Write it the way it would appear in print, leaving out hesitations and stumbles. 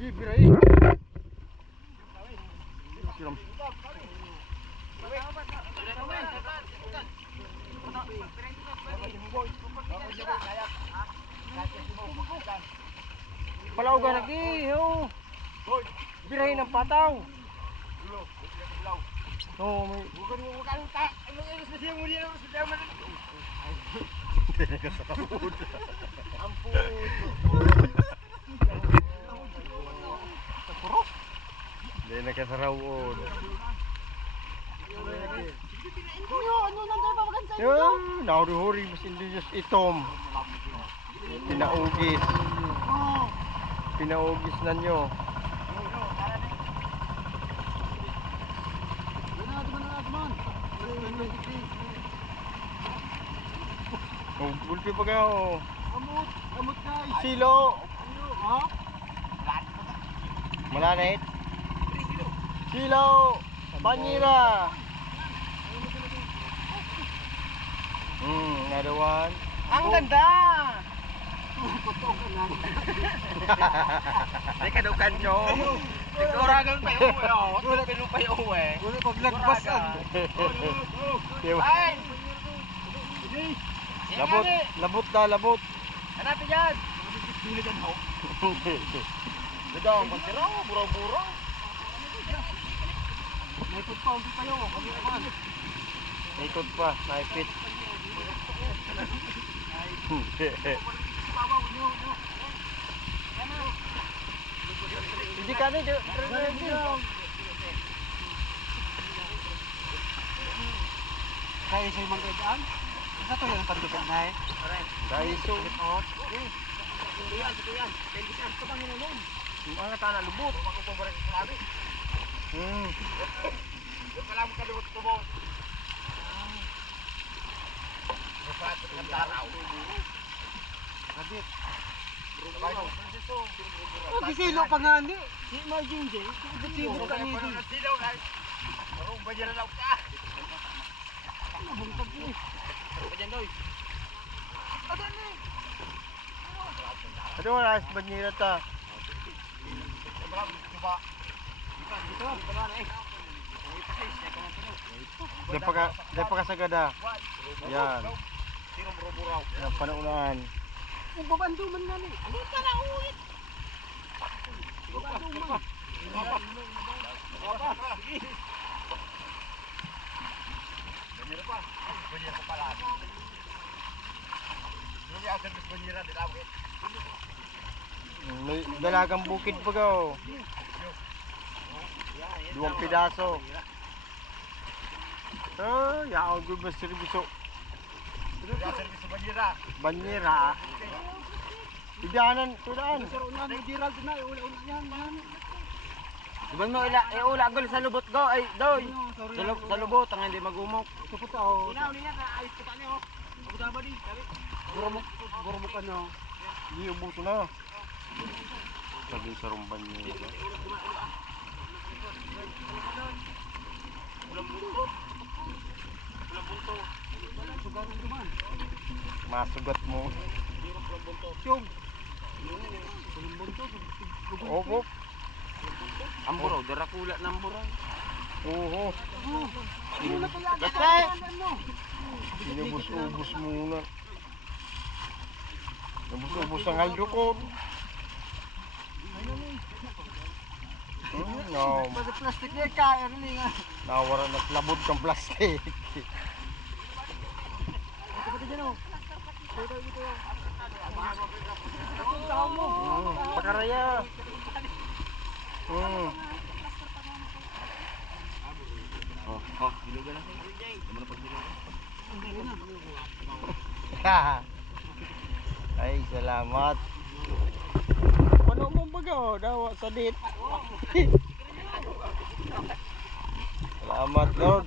Sige, biray. Siram. Palawgan lagi, oh. Birahin ng pataw. Oh, may Hindi nakasarawan. Nauri-huri mas indiyos itom. Pinaugis. Pinaugis na nyo. Oh, bulpi pa kayo. Amot guys. Silo. Ha? Malanit. Silo. Banyira. Another one. Ang ganda. Ay kadukan nyo. Nagkuragan pa yung uwe. Wala ka nung pa yung uwe. Wala paglagpas. Ay! Labot. Labot na, labot. Hanapin yan. Sulitan ho. Gadang, pagkira, burang-burang. Naikot pa, hindi pa yun. Kami naman. Naikot pa, naipit. Hindi ka na, Kaya isa yung manggagaan? Isa to yung pandugan na eh. Daiso. Tuyan. Ito pang inunom. Yung mga tanah lubot. Ako po ba rin sa labi? Yung pala mo kalibot ko mo. Napatid ng daraw. Kabit. Oh, gisilo pa nga ni. Si Marjin J. Gisilo ka ni. Gisilo ka. Marong ba dyan lang ka? Ano bang tabi? Ba dyan doy? Ano ni? Ano wala sa banyera ta? Dahil pa kasagada. Yan. Yan panaunahan. Ang babanduman nga ni. Ano ka na ulit? Babanduman. Banyera pa. Banyera pa pala. Hindi ako sa banyera din ako. May dalagang bukid pa gaw. 2 pidaso. Yaon ko mas serviso. Serviso banyera. Banyera. Idaanan, tudaan. Ibang mo ula gol sa lubot go ay doy. Sa lubot ang hindi magumok. Tukot ako. Ina niya ka ayos ko tani oh. Ako ba di? Gurumok ano. Hindi ubuso na. Sabi sa rumban niya. Masugat mo. Syong. Opo. Amburo, darakula ng buray. Oo. Basta. Inubos-ubos muna. Inubos-ubos ang haldo ko. No. Pati plastic niya kaya rin nga. Nawara na labod kang plastic. Pakaraya. Bilugan na. Naman pag Ay, salamat. Ano mo baga? Dawa sa dit. Salamat, Lord.